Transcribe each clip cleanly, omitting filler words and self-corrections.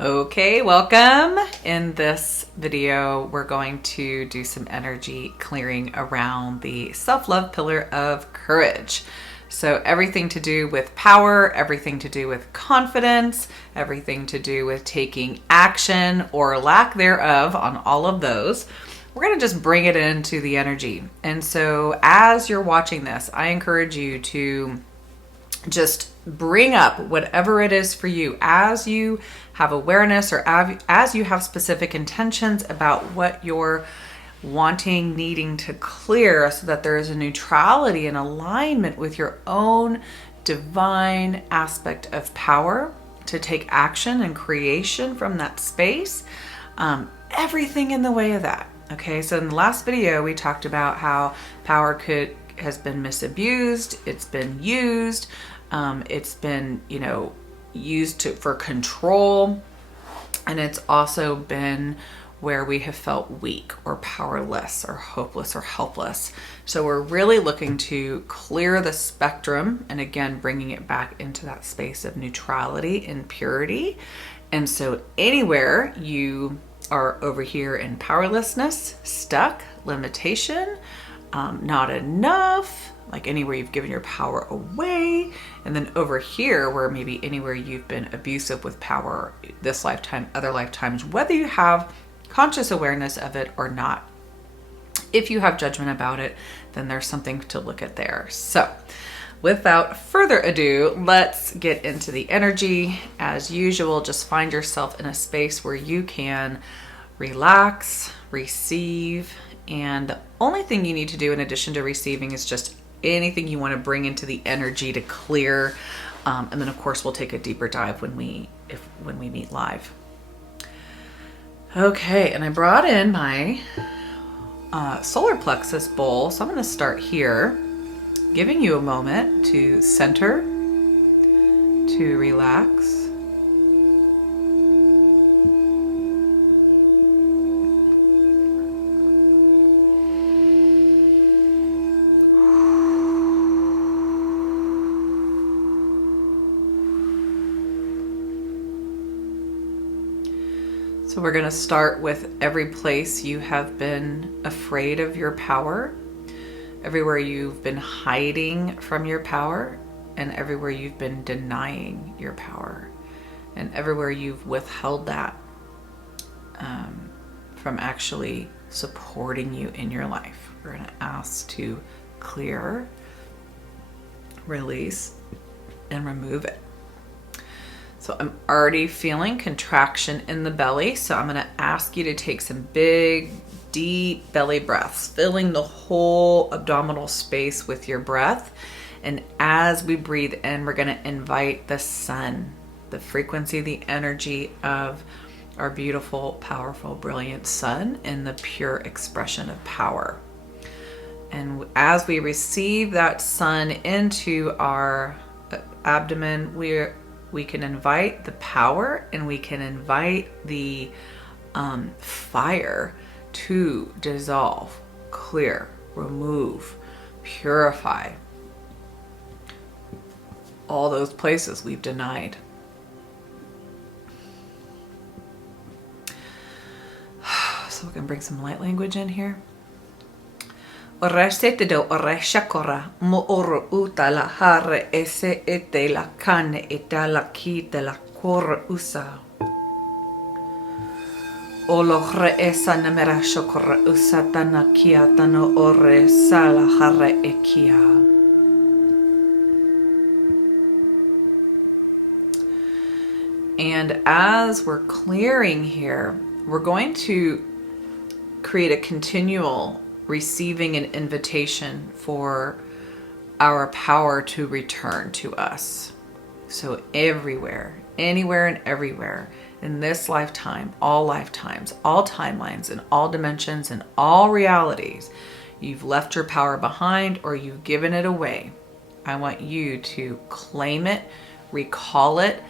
Okay, welcome. In this video, we're going to do some energy clearing around the self-love pillar of courage. So everything to do with power, everything to do with confidence, everything to do with taking action or lack thereof on all of those. We're going to just bring it into the energy. And so as you're watching this, I encourage you to just bring up whatever it is for you as you have awareness or as you have specific intentions about what you're wanting, needing to clear, so that there is a neutrality and alignment with your own divine aspect of power to take action and creation from that space. Everything in the way of that. Okay, so in the last video, we talked about how power has been misabused, it's been used, it's been, used for control, and it's also been where we have felt weak or powerless or hopeless or helpless. So we're really looking to clear the spectrum, and again, bringing it back into that space of neutrality and purity. And so anywhere you are over here in powerlessness, stuck, limitation, not enough, like anywhere you've given your power away, and then over here where maybe anywhere you've been abusive with power this lifetime, other lifetimes, whether you have conscious awareness of it or not. If you have judgment about it, then there's something to look at there. So without further ado, let's get into the energy. As usual, just find yourself in a space where you can relax, receive, and the only thing you need to do in addition to receiving is just anything you want to bring into the energy to clear. And then of course we'll take a deeper dive when we meet live. Okay, and I brought in my solar plexus bowl. So I'm going to start here, giving you a moment to center, to relax. So we're going to start with every place you have been afraid of your power, everywhere you've been hiding from your power, and everywhere you've been denying your power, and everywhere you've withheld that from actually supporting you in your life. We're going to ask to clear, release, and remove it. So I'm already feeling contraction in the belly. So I'm going to ask you to take some big, deep belly breaths, filling the whole abdominal space with your breath. And as we breathe in, we're going to invite the sun, the frequency, the energy of our beautiful, powerful, brilliant sun in the pure expression of power. And as we receive that sun into our abdomen, we can invite the power, and we can invite the fire to dissolve, clear, remove, purify all those places we've denied. So we can bring some light language in here. Orasete orashakora mo oro utala hare ese etela kane etala kitela kor usa. Olokre esa namera shokora usa tana kia tano ore sala hare ekia. And as we're clearing here, we're going to create a continual receiving an invitation for our power to return to us. So everywhere, anywhere and everywhere in this lifetime, all lifetimes, all timelines, in all dimensions, in all realities, you've left your power behind or you've given it away. I want you to claim it, recall it,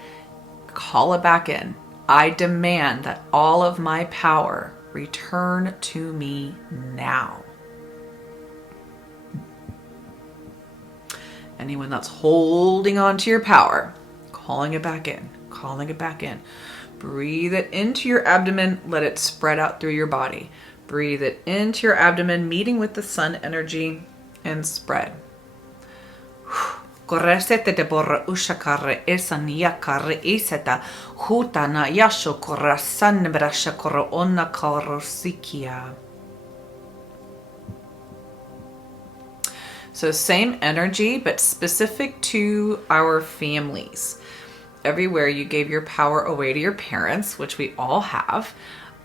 call it back in. I demand that all of my power return to me now. Anyone that's holding on to your power, calling it back in, calling it back in. Breathe it into your abdomen. Let it spread out through your body. Breathe it into your abdomen, meeting with the sun energy, and spread. Korresete de borra ushakare esania kare iseta hutana yasho korasan brasha korona korosikia. So same energy, but specific to our families. Everywhere you gave your power away to your parents, which we all have,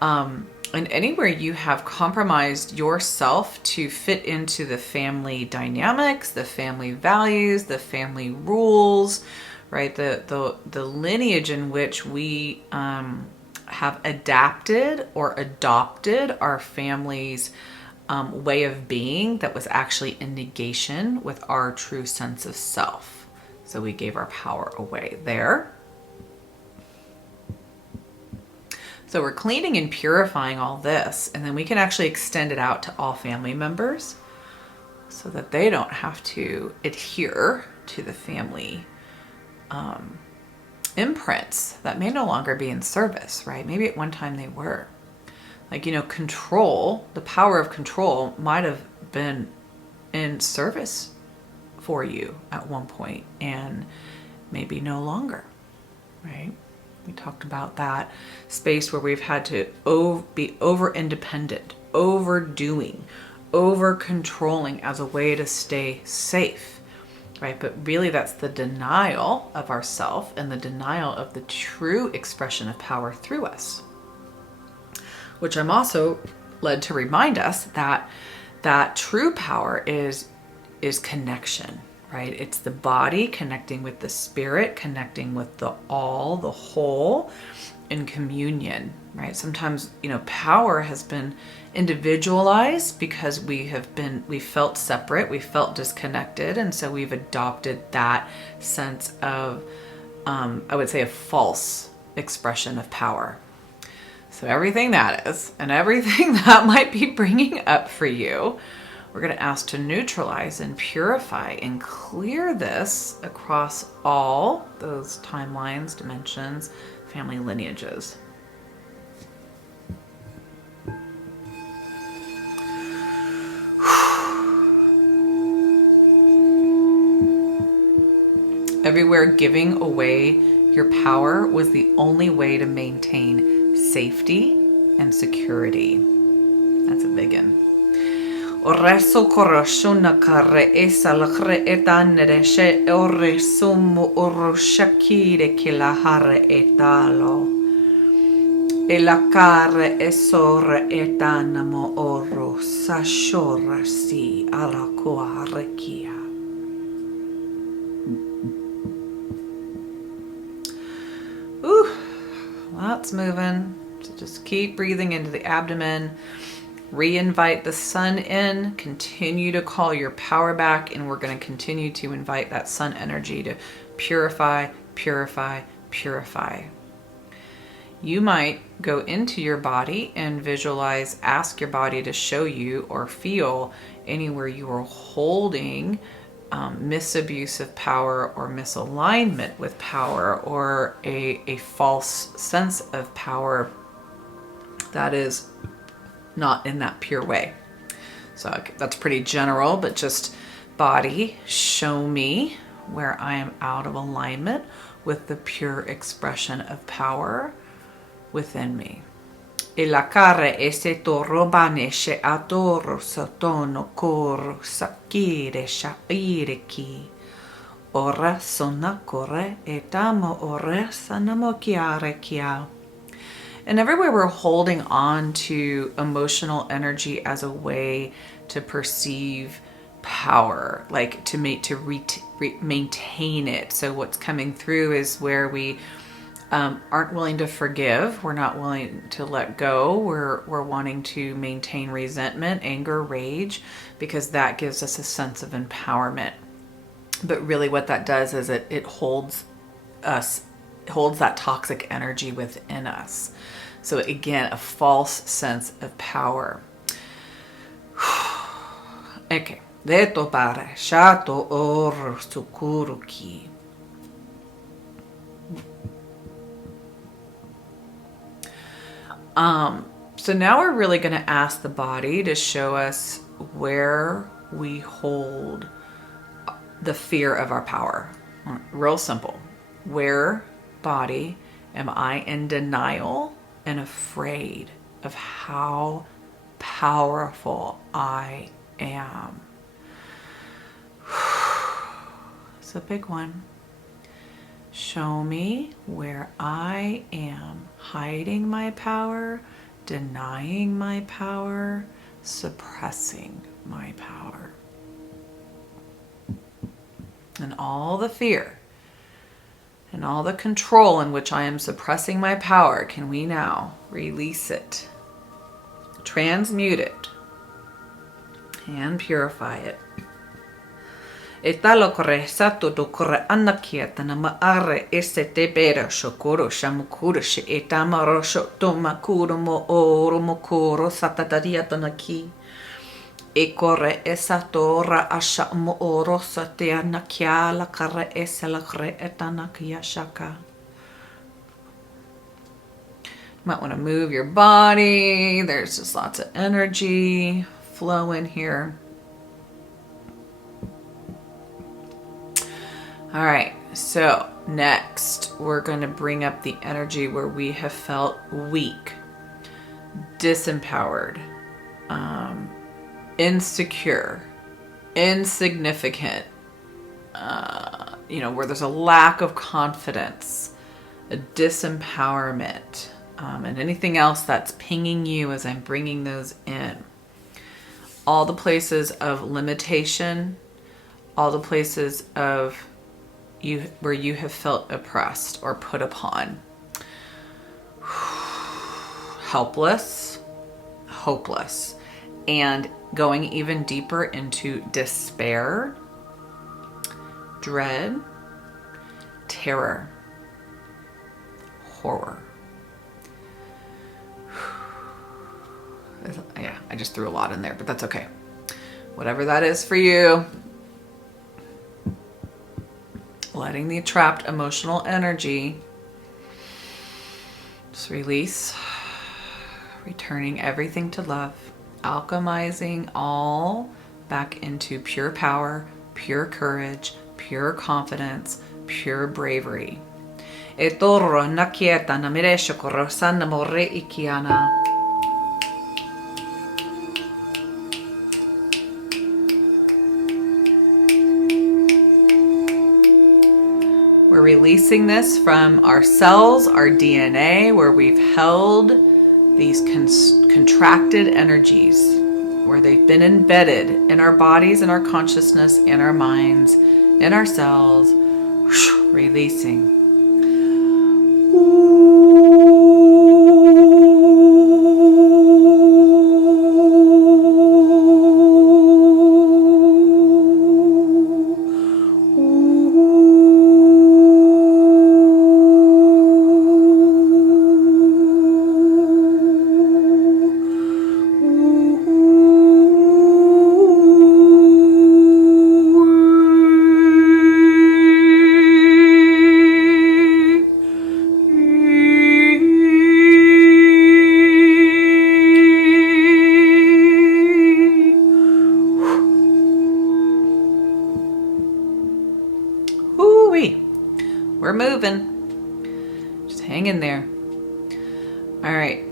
and anywhere you have compromised yourself to fit into the family dynamics, the family values, the family rules, right? The lineage in which we have adapted or adopted our family's way of being that was actually in negation with our true sense of self. So we gave our power away there. So we're cleaning and purifying all this, and then we can actually extend it out to all family members so that they don't have to adhere to the family imprints that may no longer be in service, right? Maybe at one time they were. Like, control, the power of control might have been in service for you at one point and maybe no longer, right? We talked about that space where we've had to be over independent, overdoing, over controlling as a way to stay safe, right? But really that's the denial of ourself and the denial of the true expression of power through us, which I'm also led to remind us that true power is connection, right? It's the body connecting with the spirit, connecting with the all, the whole, in communion, right? Sometimes, power has been individualized because we felt separate, we felt disconnected, and so we've adopted that sense of, I would say, a false expression of power. So everything that is, and everything that might be bringing up for you, we're going to ask to neutralize and purify and clear this across all those timelines, dimensions, family lineages. Everywhere giving away your power was the only way to maintain safety and security. That's a big one. Oreso koroshuna kare esa lakre etanere she oresumu oroshakire kilahare etalo. Elakare esore etanamo oro sashora si alakua rekia. Ooh, lots moving. So just keep breathing into the abdomen. Re-invite the sun in, continue to call your power back, and we're going to continue to invite that sun energy to purify, purify, purify. You might go into your body and visualize, ask your body to show you or feel anywhere you are holding misabuse of power or misalignment with power or a false sense of power that is not in that pure way. So that's pretty general, but just body, show me where I am out of alignment with the pure expression of power within me. Ilakare ese torobane she adoro sotono koro sakire shaireki. Ora sonakore etamo ore sanamo chiare chia. And everywhere we're holding on to emotional energy as a way to perceive power, like to maintain it. So what's coming through is where we aren't willing to forgive. We're not willing to let go. We're wanting to maintain resentment, anger, rage, because that gives us a sense of empowerment. But really what that does is it holds that toxic energy within us. So again, a false sense of power. Okay. Deto pare shato or sukuruki. So now we're really going to ask the body to show us where we hold the fear of our power. Real simple. Where, body, am I in denial and afraid of how powerful I am? It's a big one. Show me where I am hiding my power, denying my power, suppressing my power. And all the fear and all the control in which I am suppressing my power, can we now release it, transmute it, and purify it? E talo kore sato do kore anakia tana maare ese te bera shokoro shamukura she etamaro shoto makuro mo oro mokoro satataria tanaki. E kore esato ra asha mo oro sate anakia la kare esela kre etanakia shaka. Might want to move your body. There's just lots of energy flowing here. All right, so next we're going to bring up the energy where we have felt weak, disempowered, insecure, insignificant, where there's a lack of confidence, a disempowerment, and anything else that's pinging you as I'm bringing those in. All the places of limitation, all the places of where you have felt oppressed or put upon. Helpless, hopeless, and going even deeper into despair, dread, terror, horror. Yeah, I just threw a lot in there, but that's okay. Whatever that is for you. Letting the trapped emotional energy just release, returning everything to love, alchemizing all back into pure power, pure courage, pure confidence, pure bravery. E torro nakieta na miresho korosana more ikiana. We're releasing this from our cells, our DNA, where we've held these contracted energies, where they've been embedded in our bodies, in our consciousness, in our minds, in our cells. Releasing. We're moving. Just hang in there. All right.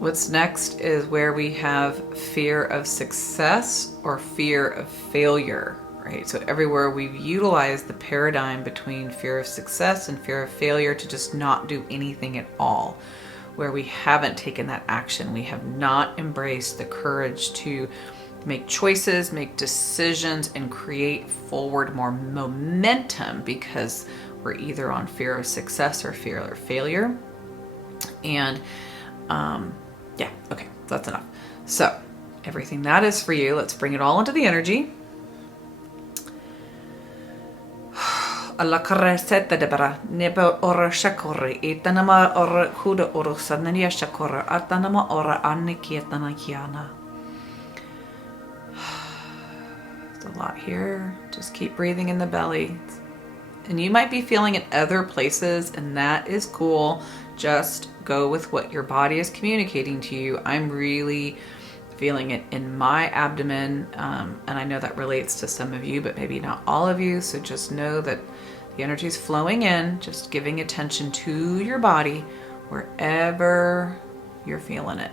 What's next is where we have fear of success or fear of failure, right? So everywhere we've utilized the paradigm between fear of success and fear of failure to just not do anything at all, where we haven't taken that action. We have not embraced the courage to make choices, make decisions, and create forward more momentum because we're either on fear of success or fear of failure. And yeah, okay, that's enough. So everything that is for you, let's bring it all into the energy. Alla carresetta de bara nebo ora shakori itanama ora huda ora sanania shakora atanama ora annikietana kiana. There's a lot here. Just keep breathing in the belly. And you might be feeling it other places, and that is cool. Just go with what your body is communicating to you. I'm really feeling it in my abdomen, and I know that relates to some of you, but maybe not all of you. So just know that the energy is flowing in, just giving attention to your body wherever you're feeling it.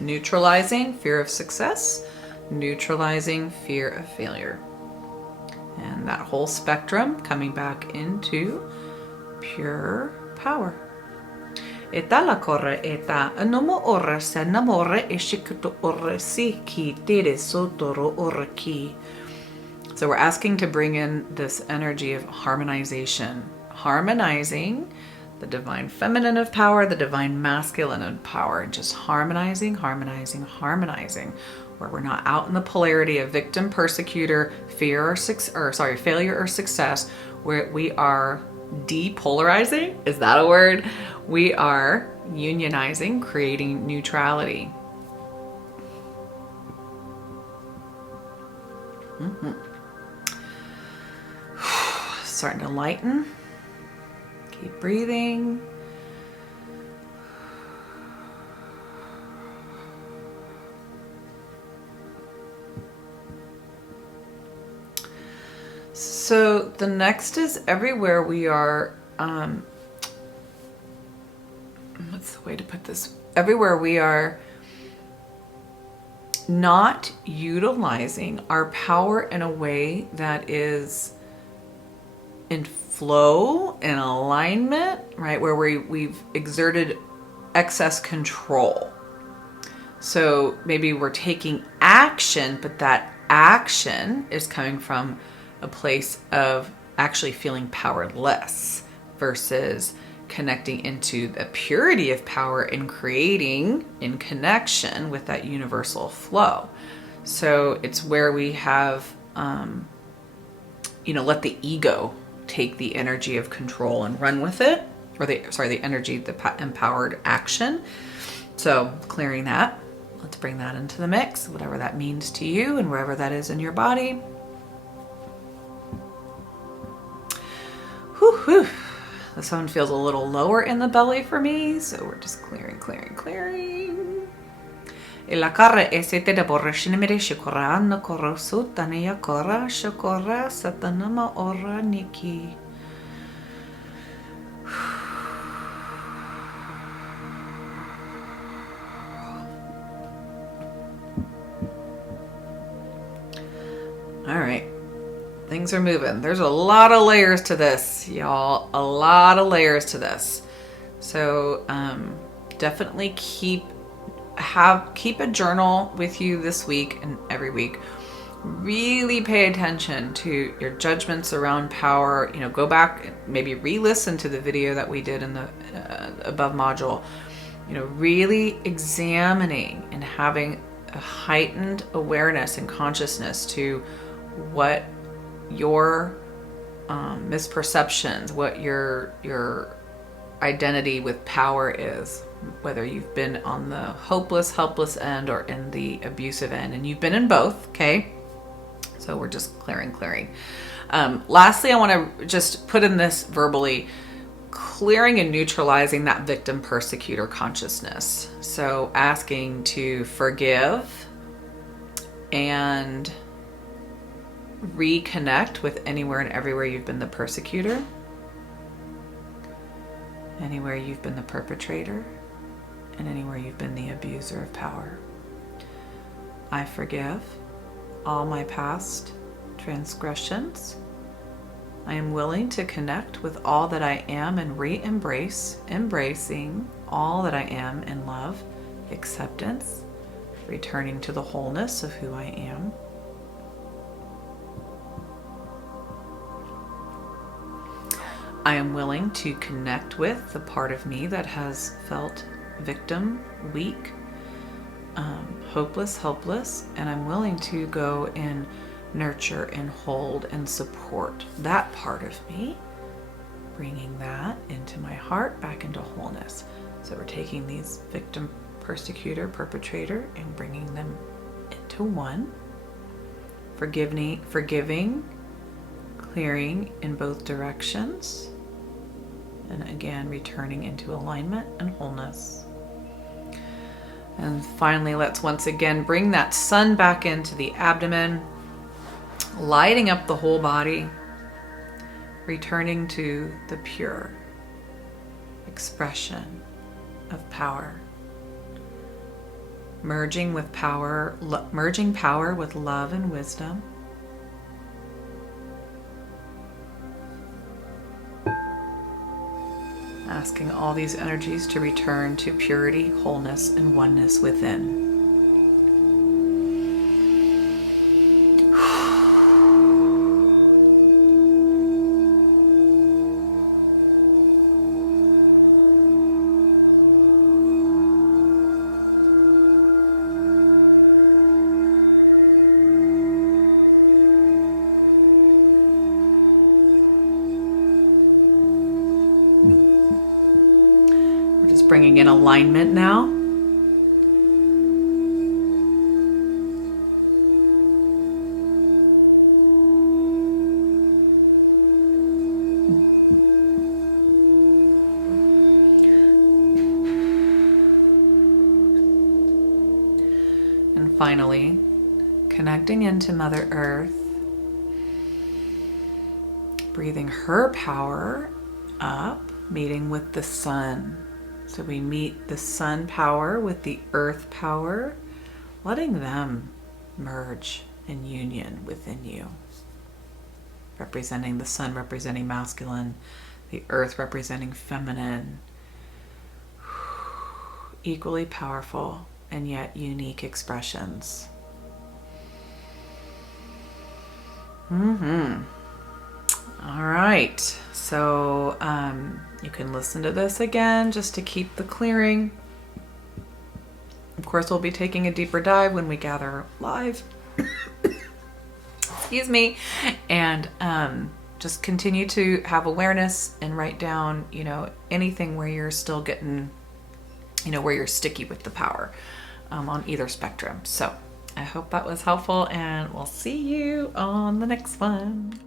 Neutralizing fear of success, neutralizing fear of failure. And that whole spectrum coming back into pure power. Eta la corre eta anomo ora sa namore ishikuto ora si ki tere sotoro ora ki. So we're asking to bring in this energy of harmonization, harmonizing the divine feminine of power, the divine masculine of power, and just harmonizing, harmonizing, harmonizing, where we're not out in the polarity of victim, persecutor, failure or success, where we are depolarizing. Is that a word? We are unionizing, creating neutrality. Starting to lighten. Keep breathing. So the next is everywhere we are, what's the way to put this? Everywhere we are not utilizing our power in a way that is in flow and alignment, right? Where we've exerted excess control. So maybe we're taking action, but that action is coming from a place of actually feeling powerless versus connecting into the purity of power and creating in connection with that universal flow. So it's where we have, let the ego take the energy of control and run with it, or the energy, the empowered action. So clearing that, let's bring that into the mix, whatever that means to you and wherever that is in your body. Whew, whew. This one feels a little lower in the belly for me, so we're just clearing. La carre esete de borrashinimere shikora anna korosu tania kora shakora satanama ora niki. All right, things are moving. There's a lot of layers to this, y'all. A lot of layers to this. So definitely keep a journal with you this week and every week. Really pay attention to your judgments around power. Go back, maybe re-listen to the video that we did in the above module. Really examining and having a heightened awareness and consciousness to what your misperceptions, what your identity with power is, whether you've been on the hopeless, helpless end or in the abusive end, and you've been in both, okay? So we're just clearing. Lastly, I want to just put in this verbally, clearing and neutralizing that victim persecutor consciousness. So asking to forgive and reconnect with anywhere and everywhere you've been the persecutor, anywhere you've been the perpetrator, and anywhere you've been the abuser of power. I forgive all my past transgressions. I am willing to connect with all that I am and embracing all that I am in love, acceptance, returning to the wholeness of who I am. I am willing to connect with the part of me that has felt victim, weak, hopeless, helpless, and I'm willing to go and nurture and hold and support that part of me, bringing that into my heart, back into wholeness. So we're taking these victim, persecutor, perpetrator, and bringing them into one. Forgiving, clearing in both directions. And again, returning into alignment and wholeness. And finally, let's once again bring that sun back into the abdomen, lighting up the whole body, returning to the pure expression of power. Merging power with love and wisdom. Asking all these energies to return to purity, wholeness, and oneness within. Bringing in alignment now. And finally, connecting into Mother Earth, breathing her power up, meeting with the sun. So we meet the sun power with the earth power, letting them merge in union within you. Representing the sun, representing masculine, the earth representing feminine. Equally powerful and yet unique expressions. All right, so you can listen to this again just to keep the clearing. Of course, we'll be taking a deeper dive when we gather live. Excuse me. And just continue to have awareness and write down, anything where you're still getting, where you're sticky with the power on either spectrum. So I hope that was helpful, and we'll see you on the next one.